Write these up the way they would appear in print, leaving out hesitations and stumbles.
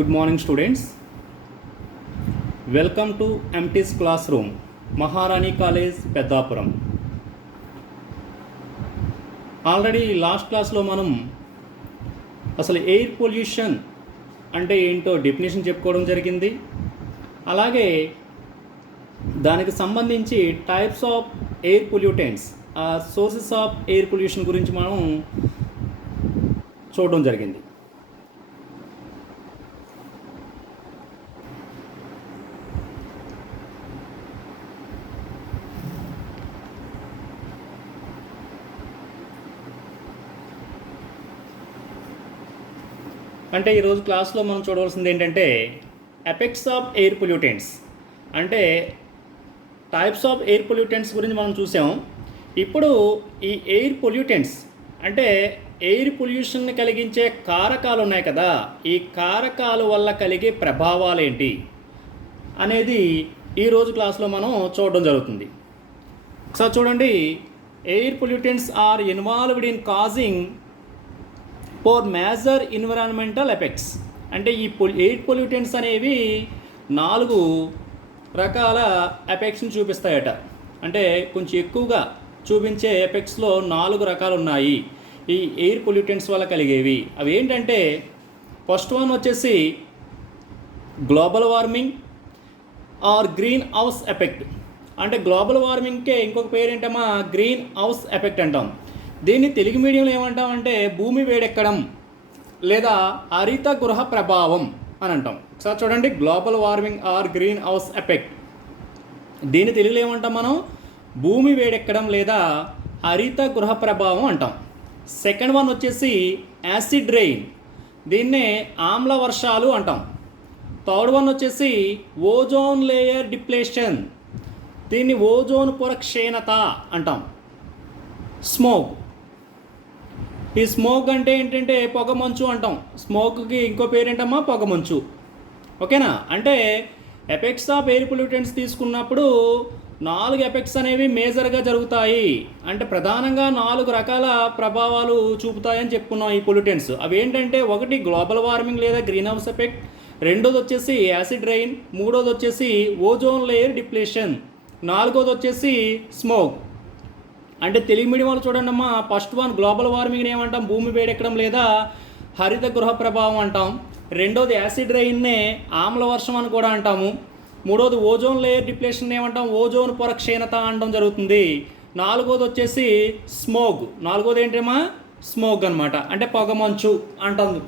Good morning, students. Welcome to MT's classroom, Maharani College, Pedapuram. Already last క్లాస్లో మనం అసలు air pollution అంటే ఏంటో డెఫినేషన్ చెప్పుకోవడం జరిగింది. అలాగే దానికి సంబంధించి types of air pollutants, sources of air pollution గురించి మనం చూడడం జరిగింది. అంటే ఈరోజు క్లాస్లో మనం చూడవలసింది ఏంటంటే ఎఫెక్ట్స్ ఆఫ్ ఎయిర్ పొల్యూటెంట్స్, అంటే టైప్స్ ఆఫ్ ఎయిర్ పొల్యూటెంట్స్ గురించి మనం చూసాం. ఇప్పుడు ఈ ఎయిర్ పొల్యూటెంట్స్ అంటే ఎయిర్ పొల్యూషన్ని కలిగించే కారకాలు ఉన్నాయి కదా, ఈ కారకాల వల్ల కలిగే ప్రభావాలు ఏంటి అనేది ఈరోజు క్లాస్లో మనం చూడడం జరుగుతుంది. ఒకసారి చూడండి, air pollutants are involved in causing for major environmental effects. అంటే ఈ ఎయిర్ పొల్యూటెంట్స్ అనేవి 4 రకాల ఎఫెక్ట్స్ని చూపిస్తాయట. అంటే కొంచెం ఎక్కువగా చూపించే ఎఫెక్ట్స్లో 4 రకాలు ఉన్నాయి ఈ ఎయిర్ పొల్యూటెంట్స్ వల్ల కలిగేవి. అవి ఏంటంటే ఫస్ట్ వన్ వచ్చేసి global warming or green house effect. అంటే గ్లోబల్ వార్మింగ్కే ఇంకొక పేరు ఏంటమ్మా, గ్రీన్ హౌస్ ఎఫెక్ట్ అంటాం. దీన్ని తెలుగు మీడియంలో ఏమంటామంటే భూమి వేడెక్కడం లేదా హరిత గృహ ప్రభావం అని అంటాం. ఒకసారి చూడండి, global warming or green house effect, దీన్ని తెలుగులో ఏమంటాం మనం, భూమి వేడెక్కడం లేదా హరిత గృహ ప్రభావం అంటాం. సెకండ్ వన్ వచ్చేసి యాసిడ్ రెయిన్, దీన్నే ఆమ్ల వర్షాలు అంటాం. థర్డ్ వన్ వచ్చేసి ఓజోన్ లేయర్ డిప్లేషన్, దీన్ని ఓజోన్ పొర క్షీణత అంటాం. స్మోక్, ఈ స్మోక్ అంటే ఏంటంటే పొగమంచు అంటాం. స్మోక్కి ఇంకో పేరేంటమ్మా, పొగమంచు. ఓకేనా? అంటే ఎఫెక్ట్స్ ఆఫ్ ఎయిర్ పొల్యూటెంట్స్ తీసుకున్నప్పుడు 4 ఎఫెక్ట్స్ అనేవి మేజర్గా జరుగుతాయి. అంటే ప్రధానంగా 4 రకాల ప్రభావాలు చూపుతాయని చెప్పుకున్నాం ఈ పొల్యూటెంట్స్. అవి ఏంటంటే, ఒకటి గ్లోబల్ వార్మింగ్ లేదా గ్రీన్ హౌస్ ఎఫెక్ట్, రెండోది వచ్చేసి యాసిడ్ రెయిన్, మూడోది వచ్చేసి ఓజోన్ లేయర్ డిప్లేషన్, నాలుగోది వచ్చేసి స్మోక్. అంటే తెలుగు మీడియం వాళ్ళు చూడండి అమ్మా, ఫస్ట్ వన్ గ్లోబల్ వార్మింగ్ని ఏమంటాం, భూమి వేడెక్కడం లేదా హరిత గృహ ప్రభావం అంటాం. రెండోది యాసిడ్ రెయిన్నే ఆమ్ల వర్షం అని కూడా అంటాము. మూడోది ఓజోన్ లేయర్ డిప్లేషన్ ఏమంటాం, ఓజోన్ పొర క్షీణత అనడం జరుగుతుంది. నాలుగోది వచ్చేసి స్మోక్, నాలుగోది ఏంటమ్మా, స్మోక్ అనమాట, అంటే పొగమంచు అంటుంది.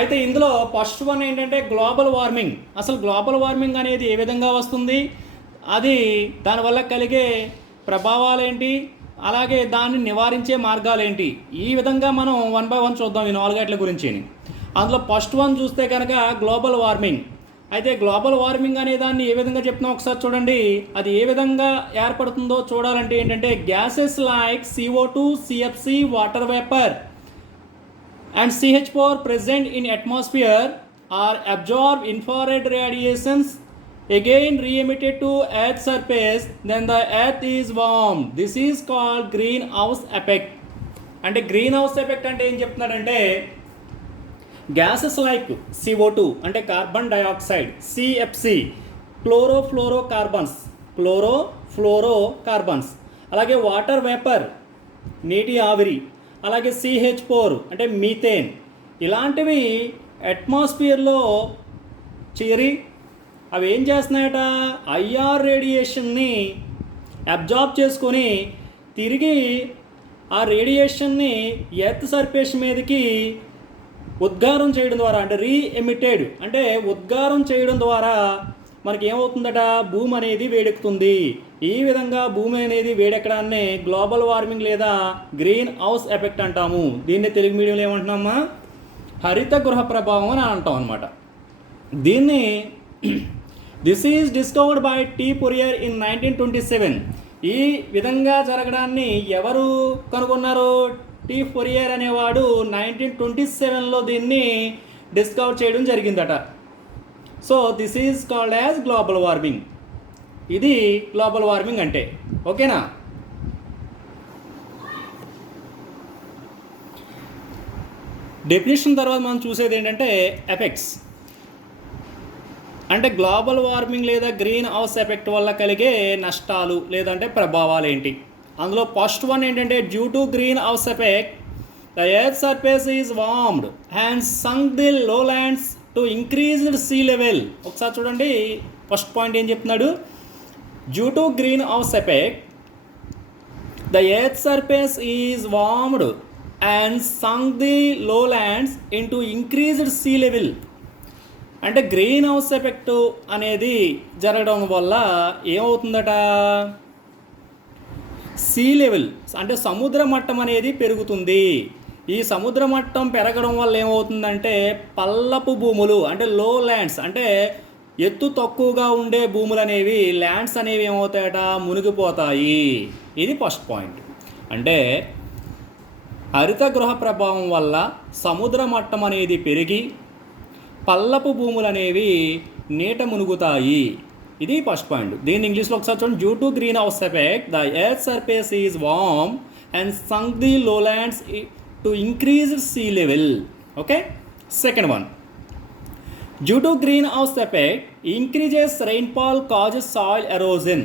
అయితే ఇందులో ఫస్ట్ వన్ ఏంటంటే గ్లోబల్ వార్మింగ్. అసలు గ్లోబల్ వార్మింగ్ అనేది ఏ విధంగా వస్తుంది, అది దానివల్ల కలిగే ప్రభావాలు ఏంటి, అలాగే దాన్ని నివారించే మార్గాలు ఏంటి, ఈ విధంగా మనం 1 by 1 చూద్దాం ఈ 4 గురించి. అందులో ఫస్ట్ వన్ చూస్తే కనుక గ్లోబల్ వార్మింగ్. అయితే గ్లోబల్ వార్మింగ్ అనే దాన్ని ఏ విధంగా చెప్తున్నాం ఒకసారి చూడండి. అది ఏ విధంగా ఏర్పడుతుందో చూడాలంటే ఏంటంటే, gases like CO2, CFC, water vapour and CH4 present in atmosphere are absorbed infrared radiations, again re-emitted to earth surface, then the earth is warmed. This is called greenhouse effect. అంటే గ్రీన్ హౌస్ ఎఫెక్ట్ అంటే ఏం చెప్తున్నాడంటే, gases like CO2 అంటే carbon dioxide, CFC chlorofluorocarbons, అలాగే water vapour నీటి ఆవిరి, అలాగే CH4 అంటే మీథేన్, ఇలాంటివి అట్మాస్ఫియర్లో చేరి అవి ఏం చేస్తున్నాయట, IR రేడియేషన్ని అబ్జార్బ్ చేసుకొని తిరిగి ఆ రేడియేషన్ని ఎర్త్ సర్ఫేస్ మీదకి ఉద్గారం చేయడం ద్వారా, అంటే రీఎమిటెడ్ అంటే ఉద్గారం చేయడం ద్వారా మనకి ఏమవుతుందట, భూమి అనేది వేడెక్కుతుంది. ఈ విధంగా భూమి అనేది వేడెక్కడాన్ని గ్లోబల్ వార్మింగ్ లేదా గ్రీన్ హౌస్ ఎఫెక్ట్ అంటాము. దీన్ని తెలుగు మీడియంలో ఏమంటున్నామా, హరిత గృహ ప్రభావం అని అంటాం అనమాట. దీన్ని this is discovered by T Fourier in 1927. ఈ విధంగా జరగడాన్ని ఎవరు కనుగొన్నారు, టీ ఫోరియర్ అనేవాడు 1927లో దీన్ని డిస్కవర్ చేయడం జరిగిందట. So this is called as global warming. ఇది గ్లోబల్ వార్మింగ్ అంటే. ఓకేనా? డెఫినేషన్ తర్వాత మనం చూసేది ఏంటంటే ఎఫెక్ట్స్ అంటే గ్లోబల్ వార్మింగ్ లేదా గ్రీన్ హౌస్ ఎఫెక్ట్ వల్ల కలిగే నష్టాలు లేదంటే ప్రభావాలు ఏంటి. అందులో ఫస్ట్ వన్ ఏంటంటే due to green house effect the earth surface is warmed and sunk the lowlands to increased sea level. ఒకసారి చూడండి ఫస్ట్ పాయింట్ ఏం చెప్తున్నాడు. Due to green house effect the earth surface is warmed and sunk the lowlands into increased sea level. అంటే green house effect అనేది జరగడం వల్ల ఏమవుతుందట, see level అంటే సముద్ర మట్టం అనేది పెరుగుతుంది. ఈ సముద్ర మట్టం పెరగడం వల్ల ఏమవుతుందంటే పల్లపు భూములు అంటే లో ల్యాండ్స్ అంటే ఎత్తు తక్కువగా ఉండే భూములు అనేవి ల్యాండ్స్ అనేవి ఏమవుతాయట, మునిగిపోతాయి. ఇది ఫస్ట్ పాయింట్. అంటే హరిత గృహ ప్రభావం వల్ల సముద్ర మట్టం అనేది పెరిగి పల్లపు భూములు అనేవి నీట మునుగుతాయి. ఇది ఫస్ట్ పాయింట్. దీన్ని ఇంగ్లీష్లో ఒకసారి చూడండి. Due to green house effect the earth surface is warm and sunk the lowlands to increase sea level. Okay. Second one, due to green house effect increases rainfall causes soil erosion.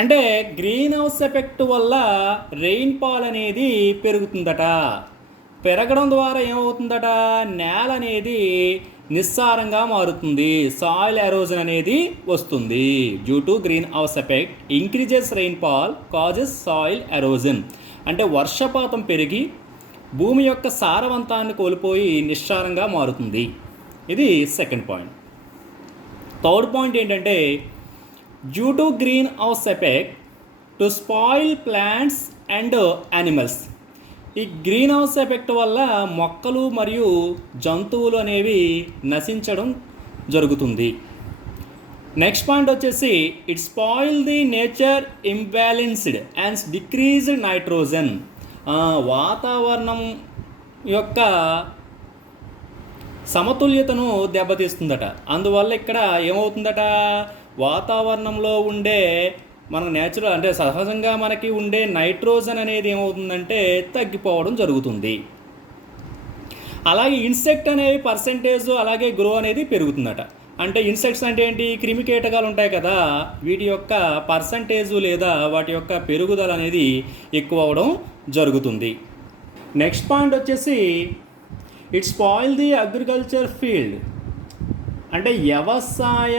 అంటే green house effect వల్ల rainfall అనేది పెరుగుతుందట. పెరగడం ద్వారా ఏమవుతుందట, నేల అనేది నిస్సారంగా మారుతుంది, soil erosion అనేది వస్తుంది. Due to green house effect increases rainfall causes soil erosion. అంటే వర్షపాతం పెరిగి భూమి యొక్క సారవంతాన్ని కోల్పోయి నిస్సారంగా మారుతుంది. ఇది సెకండ్ పాయింట్. థర్డ్ పాయింట్ ఏంటంటే due to green house effect to spoil plants and animals. ఈ గ్రీన్ హౌస్ ఎఫెక్ట్ వల్ల మొక్కలు మరియు జంతువులు అనేవి నశించడం జరుగుతుంది. నెక్స్ట్ పాయింట్ వచ్చేసి it spoil the nature imbalanced and decreased nitrogen. వాతావరణం యొక్క సమతుల్యతను దెబ్బతీస్తుందట. అందువల్ల ఇక్కడ ఏమవుతుందట, వాతావరణంలో ఉండే మన నేచురల్ అంటే సహజంగా మనకి ఉండే నైట్రోజన్ అనేది ఏమవుతుందంటే తగ్గిపోవడం జరుగుతుంది. అలాగే ఇన్సెక్ట్ అనేవి పర్సెంటేజ్ అలాగే గ్రో అనేది పెరుగుతుందట. అంటే ఇన్సెక్ట్స్ అంటే ఏంటి, క్రిమి కీటకాలు ఉంటాయి కదా, వీటి యొక్క పర్సంటేజు లేదా వాటి యొక్క పెరుగుదల అనేది ఎక్కువ అవడం జరుగుతుంది. నెక్స్ట్ పాయింట్ వచ్చేసి it spoil the agriculture field. అంటే వ్యవసాయ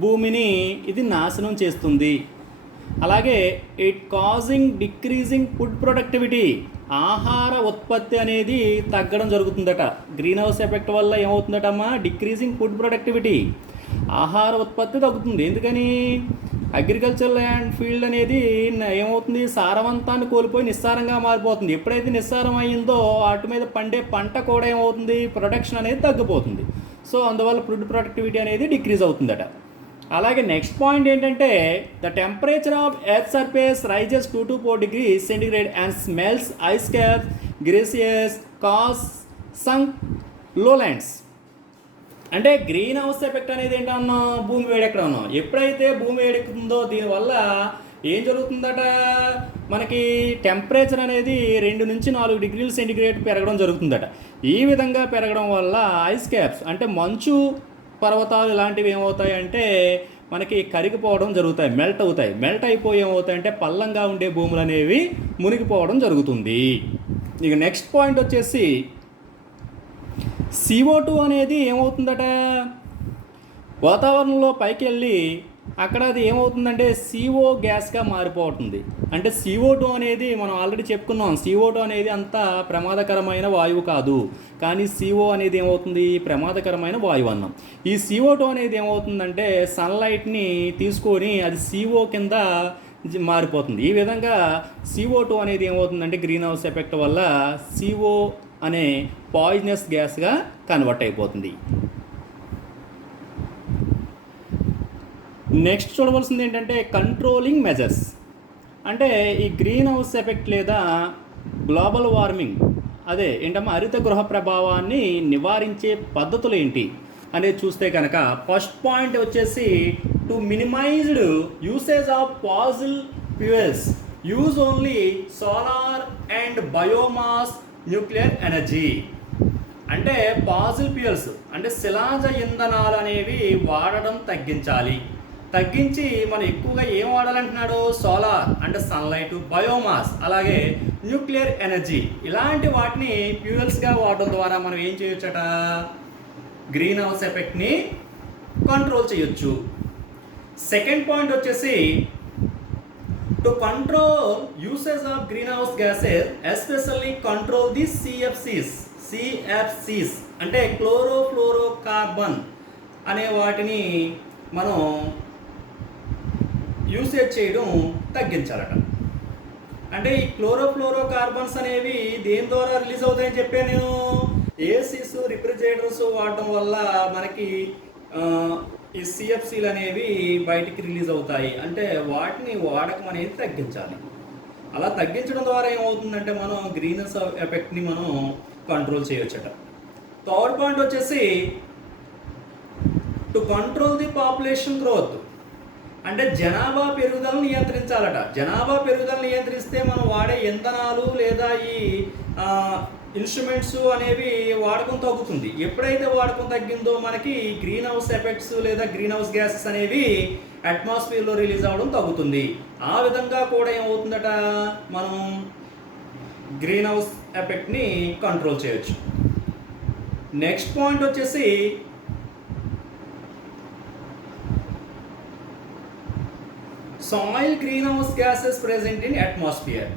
భూమిని ఇది నాశనం చేస్తుంది. అలాగే it causing decreasing food productivity. ఆహార ఉత్పత్తి అనేది తగ్గడం జరుగుతుందట. గ్రీన్ హౌస్ ఎఫెక్ట్ వల్ల ఏమవుతుందటమ్మా, డిక్రీజింగ్ ఫుడ్ ప్రొడక్టివిటీ, ఆహార ఉత్పత్తి తగ్గుతుంది. ఎందుకని, అగ్రికల్చర్ ల్యాండ్ ఫీల్డ్ అనేది ఏమవుతుంది, సారవంతాన్ని కోల్పోయి నిస్సారంగా మారిపోతుంది. ఎప్పుడైతే నిస్సారం అయ్యిందో వాటి మీద పండే పంట కూడా ఏమవుతుంది, ప్రొడక్షన్ అనేది తగ్గిపోతుంది. సో అందువల్ల ఫుడ్ ప్రొడక్టివిటీ అనేది డిక్రీజ్ అవుతుందట. అలాగే నెక్స్ట్ పాయింట్ ఏంటంటే the temperature of earth surface rises 2 to 4 degrees centigrade and smells ice caps glaciers cause sunk lowlands. అంటే గ్రీన్ హౌస్ ఎఫెక్ట్ అనేది ఏంటన్నా, భూమి వేడెక్కడం. ఎప్పుడైతే భూమి వేడెక్కుతుందో దీనివల్ల ఏం జరుగుతుందట, మనకి టెంపరేచర్ అనేది 2 నుంచి 4 degrees సెంటిగ్రేడ్ పెరగడం జరుగుతుందట. ఈ విధంగా పెరగడం వల్ల ఐస్ క్యాప్స్ అంటే మంచు పర్వతాలు ఇలాంటివి ఏమవుతాయి అంటే మనకి కరిగిపోవడం జరుగుతాయి, మెల్ట్ అవుతాయి. మెల్ట్ అయిపోయి ఏమవుతాయంటే పల్లంగా ఉండే భూములు అనేవి మునిగిపోవడం జరుగుతుంది. ఇక నెక్స్ట్ పాయింట్ వచ్చేసి CO2 అనేది ఏమవుతుందట, వాతావరణంలో పైకి వెళ్ళి అక్కడ అది ఏమవుతుందంటే CO గ్యాస్గా మారిపోతుంది. అంటే CO2 అనేది మనం ఆల్రెడీ చెప్పుకున్నాం, CO2 అనేది అంత ప్రమాదకరమైన వాయువు కాదు, కానీ CO అనేది ఏమవుతుంది, ప్రమాదకరమైన వాయువు అన్నాం. ఈ CO2 అనేది ఏమవుతుందంటే సన్లైట్ని తీసుకొని అది CO కింద మారిపోతుంది. ఈ విధంగా CO2 అనేది ఏమవుతుందంటే గ్రీన్ హౌస్ ఎఫెక్ట్ వల్ల CO అనే పాయిజనస్ గ్యాస్గా కన్వర్ట్ అయిపోతుంది. నెక్స్ట్ చూడవలసింది ఏంటంటే కంట్రోలింగ్ మెజర్స్. అంటే ఈ గ్రీన్ హౌస్ ఎఫెక్ట్ లేదా గ్లోబల్ వార్మింగ్ అదే ఏంటమ్మా హరిత గృహ ప్రభావాన్ని నివారించే పద్ధతులు ఏంటి అనేది చూస్తే కనుక ఫస్ట్ పాయింట్ వచ్చేసి to minimized usage of fossil fuels, use only solar and biomass nuclear energy. అంటే ఫాసిల్ ఫ్యూయల్స్ అంటే శిలాజ ఇంధనాలు అనేవి వాడడం తగ్గించాలి. తగ్గించి మనం ఎక్కువగా ఏం వాడాలంటున్నాడు? సోలార్ అంటే సన్లైట్, బయోమాస్, అలాగే న్యూక్లియర్ ఎనర్జీ ఇలాంటి వాటిని ఫ్యూయల్స్గా వాడడం ద్వారా మనం ఏం చేయొచ్చట? గ్రీన్ హౌస్ ఎఫెక్ట్ని కంట్రోల్ చేయొచ్చు. సెకండ్ పాయింట్ వచ్చేసి to control usage of green house gases especially control the CFCs అంటే క్లోరోఫ్లోరోకార్బన్ అనే వాటిని మనం యూసేజ్ చేయడం తగ్గించాలట. అంటే ఈ క్లోరోఫ్లోరోకార్బన్స్ అనేవి దేని ద్వారా రిలీజ్ అవుతాయని చెప్పాను నేను. ఏసీస్, రిఫ్రిజిరేటర్స్ వాడటం వల్ల మనకి ఈ సిఎఫ్సీలు అనేవి బయటికి రిలీజ్ అవుతాయి. అంటే వాటిని వాడకం అనేది తగ్గించాలి. అలా తగ్గించడం ద్వారా ఏమవుతుందంటే మనం గ్రీన్ హౌస్ ఎఫెక్ట్ని మనం కంట్రోల్ చేయొచ్చట. థర్డ్ పాయింట్ వచ్చేసి to control the population growth అంటే జనాభా పెరుగుదలను నియంత్రించాలట. జనాభా పెరుగుదలను నియంత్రిస్తే మనం వాడే ఇంధనాలు లేదా ఈ ఇన్స్ట్రుమెంట్స్ అనేవి వాడకం తగ్గుతుంది. ఎప్పుడైతే వాడకం తగ్గిందో మనకి గ్రీన్ హౌస్ ఎఫెక్ట్స్ లేదా గ్రీన్ హౌస్ గ్యాసెస్ అనేవి అట్మాస్ఫియర్లో రిలీజ్ అవ్వడం తగ్గుతుంది. ఆ విధంగా కూడా ఏమవుతుందట? మనం గ్రీన్ హౌస్ ఎఫెక్ట్ని కంట్రోల్ చేయొచ్చు. నెక్స్ట్ పాయింట్ వచ్చేసి soil green house gases present in atmosphere.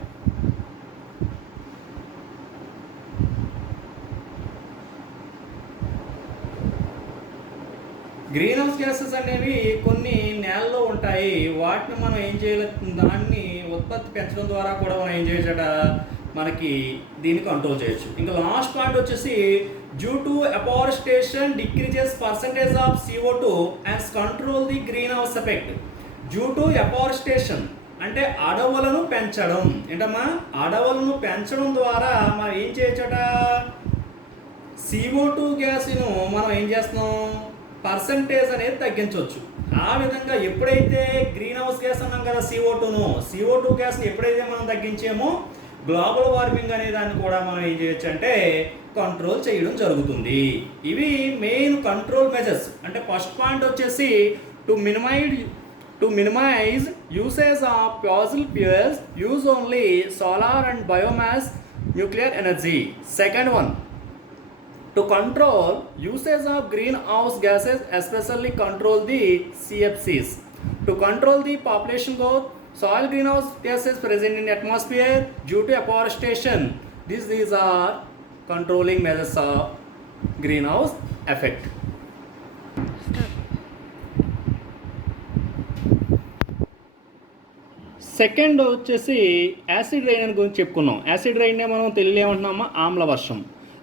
Green house gases అనేవి కొన్ని నేలలో ఉంటాయి. వాటిని మనం ఏం చేయాలి? దాన్ని ఉత్పత్తి పెంచడం ద్వారా కూడా మనం ఏం చేయొచ్చట? మనకి దీన్ని కంట్రోల్ చేయొచ్చు. ఇంకా లాస్ట్ పాయింట్ వచ్చేసి due to afforestation decreases percentage of CO2 and control the green house effect. Due to afforestation అంటే అడవులను పెంచడం. ఏంటమ్మా? అడవులను పెంచడం ద్వారా మనం ఏం చేయొచ్చట? CO2 గ్యాస్ను మనం ఏం చేస్తున్నాం? పర్సంటేజ్ అనేది తగ్గించవచ్చు. ఆ విధంగా ఎప్పుడైతే గ్రీన్ హౌస్ గ్యాస్ అన్నాం కదా CO2 గ్యాస్ని ఎప్పుడైతే మనం తగ్గించామో గ్లోబల్ వార్మింగ్ అనే దాన్ని కూడా మనం ఏం చేయొచ్చు అంటే కంట్రోల్ చేయడం జరుగుతుంది. ఇవి మెయిన్ కంట్రోల్ మెజర్స్. అంటే ఫస్ట్ పాయింట్ వచ్చేసి to minimize usage of fossil fuels, use only solar and biomass nuclear energy. Second one to control usage of greenhouse gases, especially control the CFCs. To control the population growth, soil greenhouse gases present in atmosphere due to afforestation. These are controlling measures of greenhouse effect. Second వచ్చేసి acid rain అని గురించి చెప్పుకున్నాం. Acid రైన్నే మనం తెలుగులో ఏమంటున్నామా? ఆమ్ల వర్షం.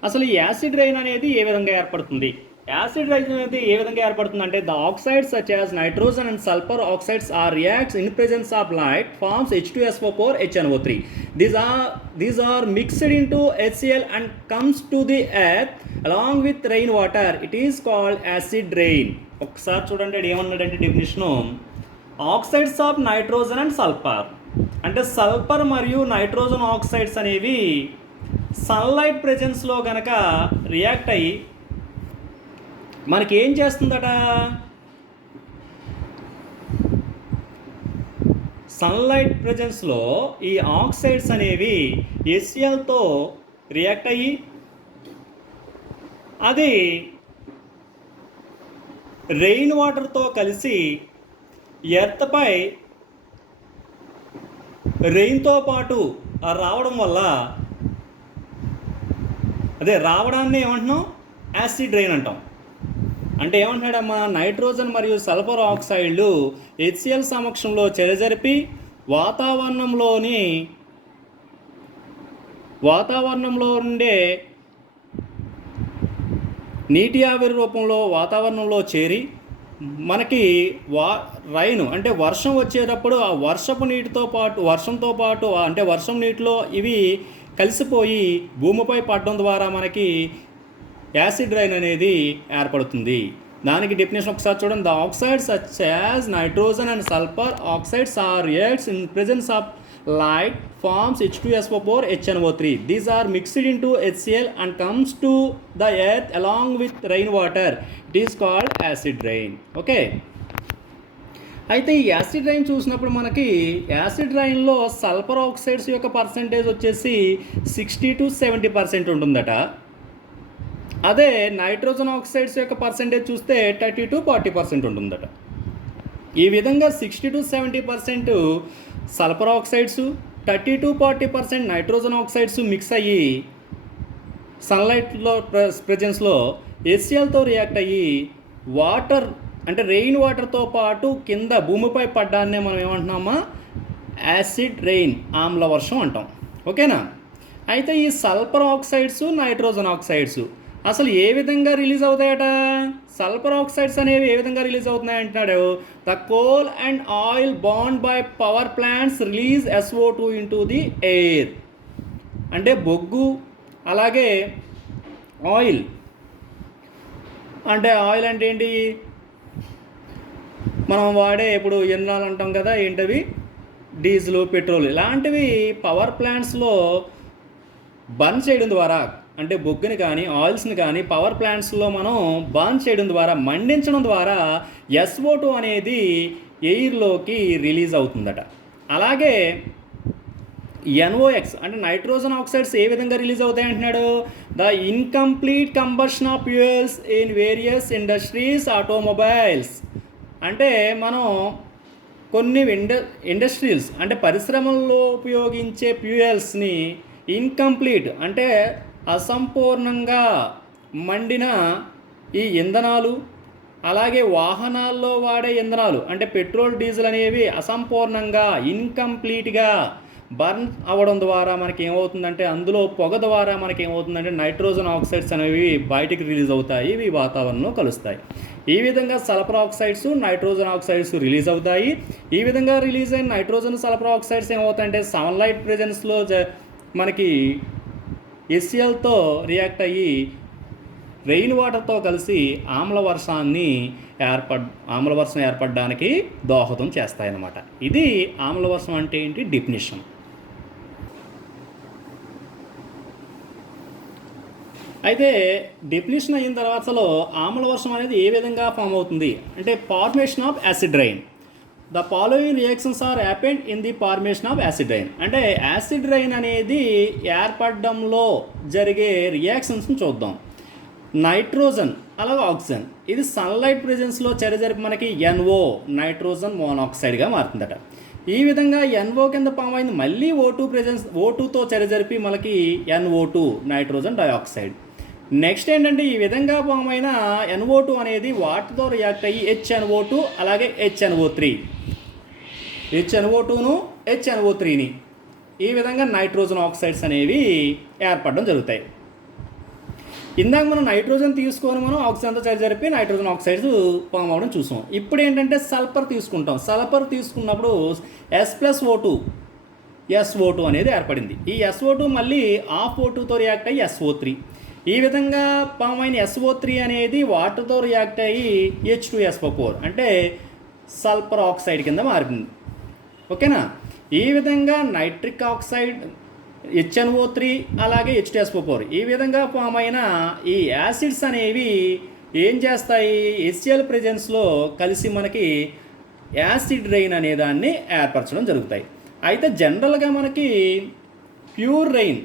అసలు ఈ యాసిడ్ రైన్ అనేది ఏ విధంగా ఏర్పడుతుంది? యాసిడ్ రైన్ అనేది ఏ విధంగా ఏర్పడుతుంది అంటే the oxides such as nitrogen and sulphur oxides are reacts in presence of light forms H2SO4 HNO3. These are mixed into HCl and comes to the earth along with rain water. It is called acid rain. ఒకసారి చూడండి ఏమన్నాడంటే definition oxides of nitrogen and sulphur అంటే sulphur మరియు nitrogen oxides అనేవి sunlight ప్రెజెన్స్లో కనుక react అయ్యి మనకి ఏం చేస్తుందట? సన్లైట్ ప్రెజెన్స్లో ఈ ఆక్సైడ్స్ అనేవి HClతో రియాక్ట్ అయ్యి అది రెయిన్ వాటర్తో కలిసి ఎర్త్పై రెయిన్తో పాటు రావడం వల్ల రావడాన్ని ఏమంటున్నాం? యాసిడ్ రైన్ అంటాం. అంటే ఏమంటున్నాడమ్మా? నైట్రోజన్ మరియు సల్ఫర్ ఆక్సైడ్లు HCl సమక్షంలో చెరజరిపి వాతావరణంలో ఉండే నీటి ఆవిరి రూపంలో వాతావరణంలో చేరి మనకి రైన్ అంటే వర్షం వచ్చేటప్పుడు ఆ వర్షంతో పాటు అంటే వర్షం నీటిలో ఇవి కలిసిపోయి భూమిపై పడడం ద్వారా మనకి యాసిడ్ రైన్ అనేది ఏర్పడుతుంది. దానికి డెఫినేషన్ ఒకసారి చూడండి. The oxides such as nitrogen and sulphur oxides are reacts in presence of light forms H2SO4, HNO3. These are mixed into HCl and comes to the earth along with rainwater. It is called acid rain. Okay. అయితే ఈ acid rain చూసినప్పుడు మనకి acid రైన్లో sulphur oxides యొక్క percentage వచ్చేసి 60-70% ఉంటుందట. అదే nitrogen oxides యొక్క percentage చూస్తే 30-40% ఉంటుందట. ఈ విధంగా 60-70% sulphur oxides, 30-40% nitrogen oxides mix అయ్యి సన్లైట్లో ప్రెజెన్స్లో HClతో రియాక్ట్ అయ్యి వాటర్ అంటే రెయిన్ వాటర్తో పాటు కింద భూమిపై పడ్డాన్నే మనం ఏమంటున్నామా యాసిడ్ రెయిన్, ఆమ్ల వర్షం అంటాం. ఓకేనా. అయితే ఈ సల్ఫర్ ఆక్సైడ్స్, నైట్రోజన్ ఆక్సైడ్స్ అసలు ఏ విధంగా రిలీజ్ అవుతాయట? సల్ఫర్ ఆక్సైడ్స్ అనేవి ఏ విధంగా రిలీజ్ అవుతున్నాయి అంటున్నాడు. The coal and oil bond by power plants release SO2 into the air. అంటే బొగ్గు అలాగే ఆయిల్. అంటే ఆయిల్ అంటే ఏంటి? మనం వాడే ఇప్పుడు ఇంధనాలు అంటాం కదా, ఏంటవి? డీజిల్, పెట్రోల్ ఇలాంటివి పవర్ ప్లాంట్స్లో బర్న్ చేయడం ద్వారా, అంటే బొగ్గుని కానీ ఆయిల్స్ని కానీ పవర్ ప్లాంట్స్లో మనం బర్న్ చేయడం ద్వారా, మండించడం ద్వారా SO2 అనేది ఎయిర్లోకి రిలీజ్ అవుతుందట. అలాగే NOx అంటే నైట్రోజన్ ఆక్సైడ్స్ ఏ విధంగా రిలీజ్ అవుతాయి అంటున్నాడు. The incomplete combustion of fuels in various industries, automobiles. అంటే మనం కొన్ని ఇండస్ట్రీస్ అంటే పరిశ్రమల్లో ఉపయోగించే ఫ్యూయల్స్ని ఇన్కంప్లీట్ అంటే అసంపూర్ణంగా మండిన ఈ ఇంధనాలు, అలాగే వాహనాల్లో వాడే ఇంధనాలు అంటే పెట్రోల్, డీజిల్ అనేవి అసంపూర్ణంగా ఇన్కంప్లీట్గా బర్న్ అవ్వడం ద్వారా మనకి ఏమవుతుందంటే అందులో పొగ ద్వారా మనకి ఏమవుతుందంటే నైట్రోజన్ ఆక్సైడ్స్ అనేవి బయటికి రిలీజ్ అవుతాయి, ఇవి వాతావరణంలో కలుస్తాయి. ఈ విధంగా sulphur oxides, nitrogen oxides release అవుతాయి. ఈ విధంగా రిలీజ్ అయిన నైట్రోజన్, సల్ఫర్ ఆక్సైడ్స్ ఏమవుతాయంటే సన్లైట్ ప్రెజెన్స్లో మనకి HClతో రియాక్ట్ అయ్యి రెయిన్ వాటర్తో కలిసి ఆమ్ల వర్షం ఏర్పడడానికి దోహదం చేస్తాయన్నమాట. ఇది ఆమ్ల వర్షం అంటే ఏంటి డెఫినిషన్. అయితే డెఫినిషన్ అయిన తర్వాతలో ఆమ్ల వర్షం అనేది ఏ విధంగా ఫామ్ అవుతుంది అంటే formation of acid rain. The following reactions are happened in the formation of acid rain. అంటే యాసిడ్ రైన్ అనేది ఏర్పడడంలో జరిగే రియాక్షన్స్ని చూద్దాం. నైట్రోజన్ అలాగే ఆక్సిజన్ ఇది సన్లైట్ ప్రెజెన్స్లో చర్యజరిపి మనకి NO నైట్రోజన్ మోనాక్సైడ్గా మారుతుందట. ఈ విధంగా NO కింద ఫామ్ అయింది, మళ్ళీ O2తో చర్యజరిపి మనకి NO2 నైట్రోజన్ డైఆక్సైడ్. నెక్స్ట్ ఏంటంటే ఈ విధంగా ఫామ్ అయిన NO2 అనేది వాటర్తో రియాక్ట్ అయ్యి HNO2 అలాగే HNO3, HNO2ను HNO3ని ఈ విధంగా నైట్రోజన్ ఆక్సైడ్స్ అనేవి ఏర్పడడం జరుగుతాయి. ఇందాక మనం నైట్రోజన్ తీసుకొని మనం ఆక్సిజన్తో జరిపి నైట్రోజన్ ఆక్సైడ్స్ ఫామ్ అవ్వడం చూసాం. ఇప్పుడు ఏంటంటే సల్ఫర్ తీసుకుంటాం. సల్ఫర్ తీసుకున్నప్పుడు SO2 అనేది ఏర్పడింది. ఈ SO2 మళ్ళీ హాఫ్ O2తో రియాక్ట్ అయ్యి SO3. ఈ విధంగా ఫామ్ అయిన SO3 అనేది వాటర్తో రియాక్ట్ అయ్యి H2SO4 అంటే సల్ఫర్ ఆక్సైడ్ కింద మారింది. ఓకేనా. ఈ విధంగా నైట్రిక్ ఆక్సైడ్, HNO3 అలాగే H2SO4 ఈ విధంగా ఫామ్ అయిన ఈ యాసిడ్స్ అనేవి ఏం చేస్తాయి? HCl ప్రెజెన్స్లో కలిసి మనకి యాసిడ్ రెయిన్ అనే దాన్ని ఏర్పరచడం జరుగుతాయి. అయితే జనరల్గా మనకి ప్యూర్ రెయిన్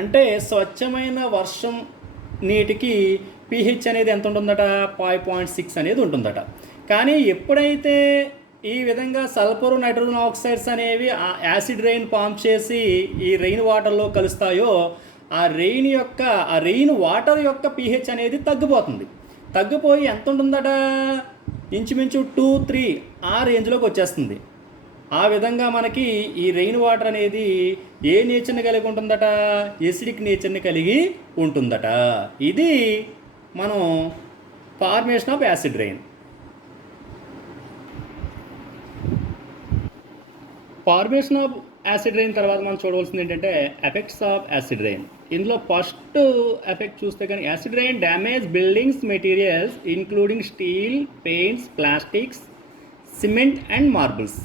అంటే స్వచ్ఛమైన వర్షం నీటికి pH అనేది ఎంత ఉంటుందట? 5.6 అనేది ఉంటుందట. కానీ ఎప్పుడైతే ఈ విధంగా సల్ఫర్, నైట్రోజన్ ఆక్సైడ్స్ అనేవి ఆ యాసిడ్ రెయిన్ ఫామ్ చేసి ఈ రెయిన్ వాటర్లో కలుస్తాయో ఆ రెయిన్ వాటర్ యొక్క pH అనేది తగ్గిపోయి ఎంత ఉంటుందట? ఇంచుమించు 2-3 ఆ రేంజ్లోకి వచ్చేస్తుంది. ఆ విధంగా మనకి ఈ రెయిన్ వాటర్ అనేది ఏ నేచర్ని కలిగి ఉంటుందట? ఎసిడిక్ నేచర్ని కలిగి ఉంటుందట. ఇది మనం formation of acid rain. Formation of acid rain తర్వాత మనం చూడవలసింది ఏంటంటే ఎఫెక్ట్స్ ఆఫ్ యాసిడ్ రెయిన్. ఇందులో ఫస్ట్ ఎఫెక్ట్ చూస్తే కానీ acid rain damage buildings materials including steel, paints, plastics, cement and marbles.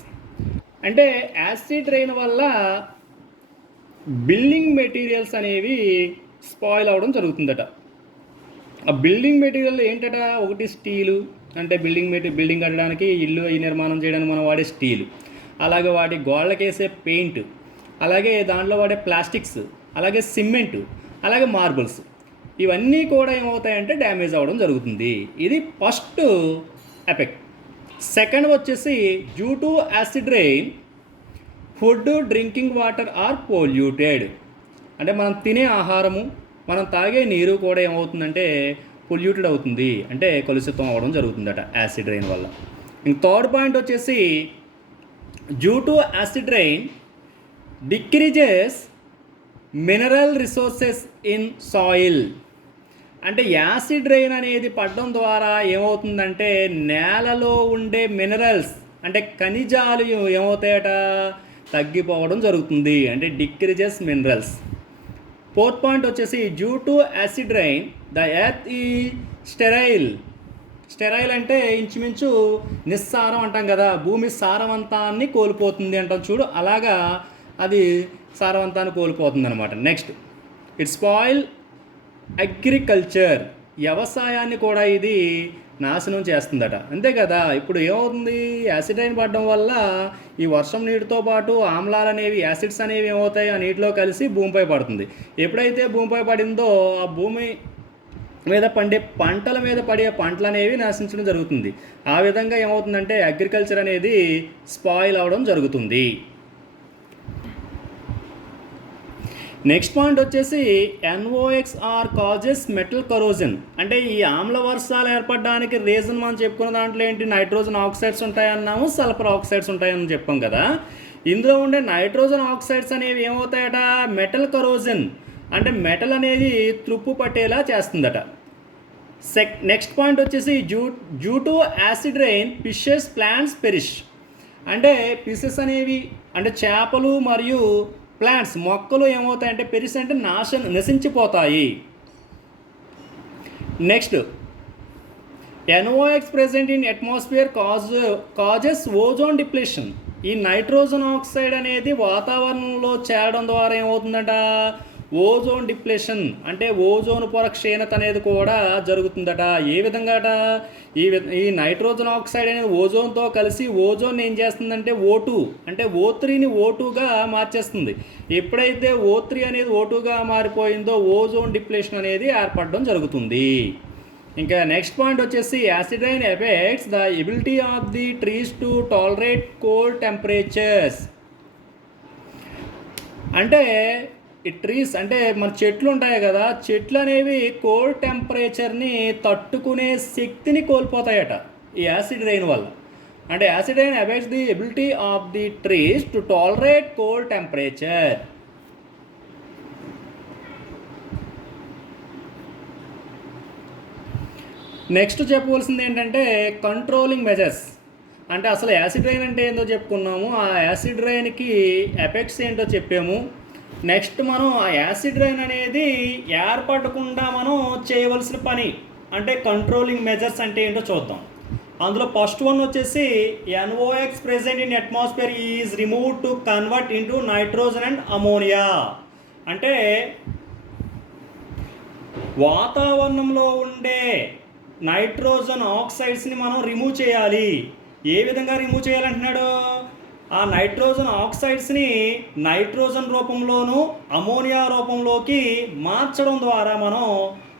అంటే యాసిడ్ రెయిన్ వల్ల బిల్డింగ్ మెటీరియల్స్ అనేవి స్పాయిల్ అవ్వడం జరుగుతుందట. ఆ బిల్డింగ్ మెటీరియల్ ఏంటట, ఒకటి స్టీలు, అంటే బిల్డింగ్ కట్టడానికి, ఇల్లు ఈ నిర్మాణం చేయడానికి మనం వాడే స్టీలు, అలాగే వాటి గోడలకేసే పెయింట్, అలాగే దాంట్లో వాడే ప్లాస్టిక్స్, అలాగే సిమెంటు, అలాగే మార్బుల్స్, ఇవన్నీ కూడా ఏమవుతాయంటే డ్యామేజ్ అవ్వడం జరుగుతుంది. ఇది ఫస్ట్ ఎఫెక్ట్. సెకండ్ వచ్చేసి due to acid rain food, drinking water are polluted. అంటే మనం తినే ఆహారము, మనం తాగే నీరు కూడా ఏమవుతుందంటే పొల్యూటెడ్ అవుతుంది, అంటే కలుషితం అవ్వడం జరుగుతుందట యాసిడ్ రెయిన్ వల్ల. ఇంక థర్డ్ పాయింట్ వచ్చేసి due to acid rain decreases mineral resources in soil. అంటే యాసిడ్ రెయిన్ అనేది పడడం ద్వారా ఏమవుతుందంటే నేలలో ఉండే మినరల్స్, అంటే ఖనిజాలు ఏమవుతాయట, తగ్గిపోవడం జరుగుతుంది, అంటే డిక్రీజెస్ మినరల్స్. ఫోర్త్ పాయింట్ వచ్చేసి due to acid rain the earth ఈ స్టెరైల్. స్టెరైల్ అంటే ఇంచుమించు నిస్సారం అంటాం కదా, భూమి సారవంతాన్ని కోల్పోతుంది అంటాం చూడు, అలాగా అది సారవంతాన్ని కోల్పోతుంది అనమాట. Next it spoil agriculture. వ్యవసాయాన్ని కూడా ఇది నాశనం చేస్తుందట. అంతే కదా, ఇప్పుడు ఏమవుతుంది, యాసిడ్ రైన్ పడడం వల్ల ఈ వర్షం నీటితో పాటు ఆమ్లాలు అనేవి, యాసిడ్స్ అనేవి ఏమవుతాయి, ఆ నీటిలో కలిసి భూమిపై పడుతుంది. ఎప్పుడైతే భూమిపై పడిందో ఆ భూమి మీద పండే పంటల మీద పడే పంటలు అనేవి నశించడం జరుగుతుంది. ఆ విధంగా ఏమవుతుందంటే అగ్రికల్చర్ అనేది స్పాయిల్ అవ్వడం జరుగుతుంది. నెక్స్ట్ పాయింట్ వచ్చేసి NOx కాజెస్ మెటల్ కరోజన్. అంటే ఈ ఆమ్ల వర్షాలు ఏర్పడడానికి రీజన్ మనం చెప్పుకున్న దాంట్లో ఏంటి, నైట్రోజన్ ఆక్సైడ్స్ ఉంటాయన్నాము, సల్ఫర్ ఆక్సైడ్స్ ఉంటాయని చెప్పాం కదా. ఇందులో ఉండే నైట్రోజన్ ఆక్సైడ్స్ అనేవి ఏమవుతాయట, మెటల్ కరోజన్, అంటే మెటల్ అనేది త్రుప్పు పట్టేలా చేస్తుందట. నెక్స్ట్ పాయింట్ వచ్చేసి due to acid rain fishes, plants perish. అంటే ఫిషెస్ అనేవి, అంటే చేపలు మరియు ప్లాంట్స్, మొక్కలు ఏమవుతాయంటే పెరిష్ అంటే నశించిపోతాయి. Next NOx present in atmosphere causes ozone depletion. ఈ నైట్రోజన్ ఆక్సైడ్ అనేది వాతావరణంలో చేరడం ద్వారా ఏమవుతుందట, ఓజోన్ డిప్లేషన్, అంటే ఓజోన్ పొర క్షీణత అనేది కూడా జరుగుతుందట. ఏ విధంగా అట, ఈ నైట్రోజన్ ఆక్సైడ్ అనేది ఓజోన్తో కలిసి ఓజోన్ ఏం చేస్తుందంటే O2, అంటే O3ని O2గా మార్చేస్తుంది. ఎప్పుడైతే O3 అనేది O2గా మారిపోయిందో ఓజోన్ డిప్లేషన్ అనేది ఏర్పడడం జరుగుతుంది. ఇంకా నెక్స్ట్ పాయింట్ వచ్చేసి acid rain effects the ability of the trees to tolerate cold temperatures. అంటే ఈ ట్రీస్ అంటే మన చెట్లు ఉంటాయి కదా, చెట్లు అనేవి కోల్డ్ టెంపరేచర్ని తట్టుకునే శక్తిని కోల్పోతాయట ఈ యాసిడ్ రెయిన్ వల్ల. అంటే acid rain affects the ability of the trees to tolerate cold temperature. Next చెప్పవలసింది ఏంటంటే కంట్రోలింగ్ మెజర్స్. అంటే అసలు యాసిడ్ రెయిన్ అంటే ఏందో చెప్పుకున్నాము, ఆ యాసిడ్ రెయిన్కి ఎఫెక్ట్స్ ఏంటో చెప్పాము. నెక్స్ట్ మనం ఆ యాసిడ్ రెయిన్ అనేది ఏర్పడకుండా మనం చేయవలసిన పని, అంటే కంట్రోలింగ్ మెజర్స్ అంటే ఏంటో చూద్దాం. అందులో ఫస్ట్ వన్ వచ్చేసి NOx present in atmosphere is remove to convert into nitrogen and ammonia. అంటే వాతావరణంలో ఉండే నైట్రోజన్ ఆక్సైడ్స్ని మనం రిమూవ్ చేయాలి. ఏ విధంగా రిమూవ్ చేయాలంటున్నాడు, ఆ నైట్రోజన్ ఆక్సైడ్స్ని నైట్రోజన్ రూపంలోను అమోనియా రూపంలోకి మార్చడం ద్వారా మనం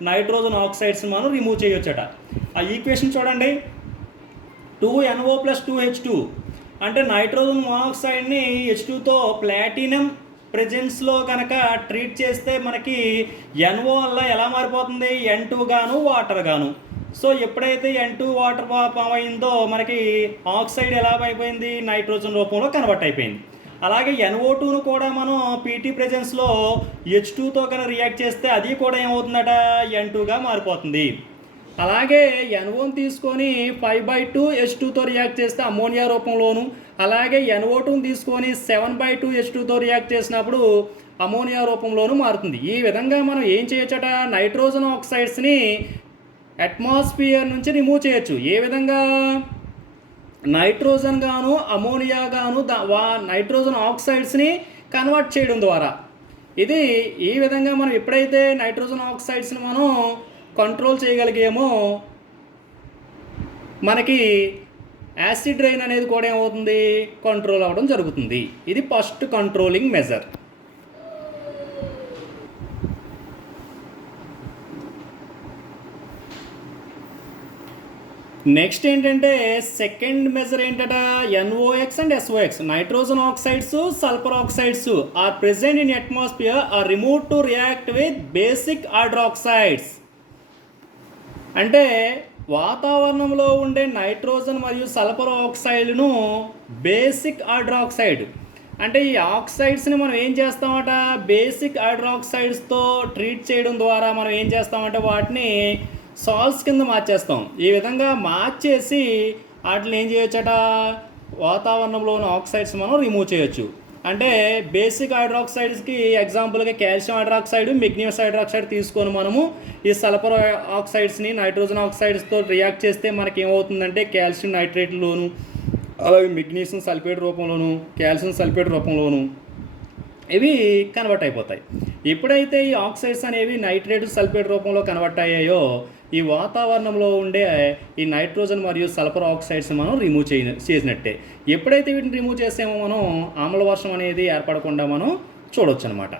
నైట్రోజన్ ఆక్సైడ్స్ని మనం రిమూవ్ చేయొచ్చట. ఆ ఈక్వేషన్ చూడండి, 2NO + 2H2. అంటే నైట్రోజన్ మోనాక్సైడ్ని H2తో ప్లాటినం ప్రెజెన్స్లో కనుక ట్రీట్ చేస్తే మనకి NO వల్ల ఎలా మారిపోతుంది, N2 గాను వాటర్ గాను. సో ఎప్పుడైతే N2 వాటర్ ఫామ్ అయిందో మనకి ఆక్సైడ్ ఎలా అయిపోయింది, నైట్రోజన్ రూపంలో కన్వర్ట్ అయిపోయింది. అలాగే NO2ను కూడా మనం PT ప్రెజెన్స్లో H2తో కనుక రియాక్ట్ చేస్తే అది కూడా ఏమవుతుందట, N2గా మారిపోతుంది. అలాగే NOని తీసుకొని 5/2 H2తో రియాక్ట్ చేస్తే అమోనియా రూపంలోను, అలాగే NO2ని తీసుకొని 7/2 H2తో రియాక్ట్ చేసినప్పుడు అమోనియా రూపంలోను మారుతుంది. ఈ విధంగా మనం ఏం చేయొచ్చట, నైట్రోజన్ ఆక్సైడ్స్ని అట్మాస్ఫియర్ నుంచి రిమూవ్ చేయొచ్చు. ఏ విధంగా, నైట్రోజన్ గాను అమోనియా గాను నైట్రోజన్ ఆక్సైడ్స్ని కన్వర్ట్ చేయడం ద్వారా ఇది ఈ విధంగా మనం ఎప్పుడైతే నైట్రోజన్ ఆక్సైడ్స్ని మనం కంట్రోల్ చేయగలిగామో మనకి యాసిడ్ రైన్ అనేది కూడా ఏమవుతుంది, కంట్రోల్ అవ్వడం జరుగుతుంది. ఇది ఫస్ట్ కంట్రోలింగ్ మెజర్. నెక్స్ట్ ఏంటంటే సెకండ్ మెజర్ ఏంటట, NOx and SOx. Nitrogen oxides, sulphur oxides are present in atmosphere are remove to react with basic hydroxides. అంటే వాతావరణంలో ఉండే నైట్రోజన్ మరియు సల్ఫర్ ఆక్సైడ్ను బేసిక్ హైడ్రాక్సైడ్ అంటే ఈ ఆక్సైడ్స్ని మనం ఏం చేస్తామట, బేసిక్ హైడ్రాక్సైడ్స్తో ట్రీట్ చేయడం ద్వారా మనం ఏం చేస్తామంటే వాటిని సాల్ట్స్ కింద మార్చేస్తాం. ఈ విధంగా మార్చేసి వాటిని ఏం చేయొచ్చట, వాతావరణంలో ఉన్న ఆక్సైడ్స్ మనం రిమూవ్ చేయొచ్చు. అంటే బేసిక్ హైడ్రాక్సైడ్స్కి ఎగ్జాంపుల్గా కాల్షియం హైడ్రాక్సైడ్, మెగ్నీషియం హైడ్రాక్సైడ్ తీసుకొని మనము ఈ సల్ఫర్ ఆక్సైడ్స్ని నైట్రోజన్ ఆక్సైడ్స్తో రియాక్ట్ చేస్తే మనకి ఏమవుతుందంటే కాల్షియం నైట్రేట్లోను, అలాగే మెగ్నీషియం సల్ఫేట్ రూపంలోను, కాల్షియం సల్ఫేట్ రూపంలోను ఇవి కన్వర్ట్ అయిపోతాయి. ఎప్పుడైతే ఈ ఆక్సైడ్స్ అనేవి నైట్రేట్ సల్ఫేట్ రూపంలో కన్వర్ట్ అయ్యాయో ఈ వాతావరణంలో ఉండే ఈ నైట్రోజన్ మరియు సల్ఫర్ ఆక్సైడ్స్ మనం రిమూవ్ చేసినట్టే. ఎప్పుడైతే వీటిని రిమూవ్ చేసామో మనం ఆమ్ల వర్షం అనేది ఏర్పడకుండా మనం చూడొచ్చు అనమాట.